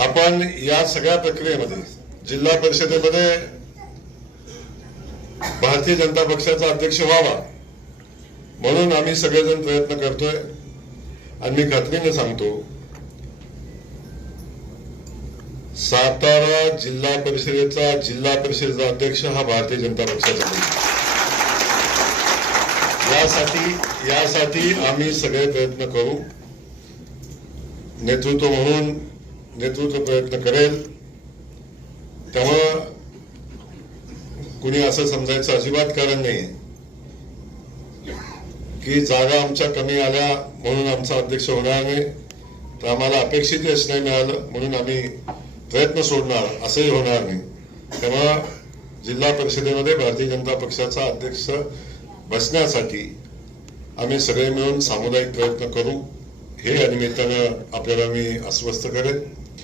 आपण या सगळ्या प्रक्रियेमध्ये जिल्हा परिषदेमध्ये भारतीय जनता पक्षाचा अध्यक्ष व्हावा म्हणून आम्ही सगळेजण प्रयत्न करतोय। आणि मी खात्रीने सांगतो, सातारा जिल्हा परिषदेचा अध्यक्ष हा भारतीय जनता पक्षाचा आहे। यासाठी आम्ही सगळे प्रयत्न करू। नेतृत्व म्हणून नेतृत्व प्रयत्न करेल। त्यामुळे कुणी असं समजायचं अजिबात कारण नाही की जागा आमच्या कमी आल्या म्हणून आमचा अध्यक्ष होणार नाही, तर आम्हाला अपेक्षित यश नाही मिळालं म्हणून आम्ही प्रयत्न सोडणार, असंही होणार नाही। त्यामुळे जिल्हा परिषदेमध्ये भारतीय जनता पक्षाचा अध्यक्ष बसण्यासाठी आम्ही सगळे मिळून सामुदायिक प्रयत्न करू, हे या निमित्तानं आपल्याला मी आश्वस्त करेन।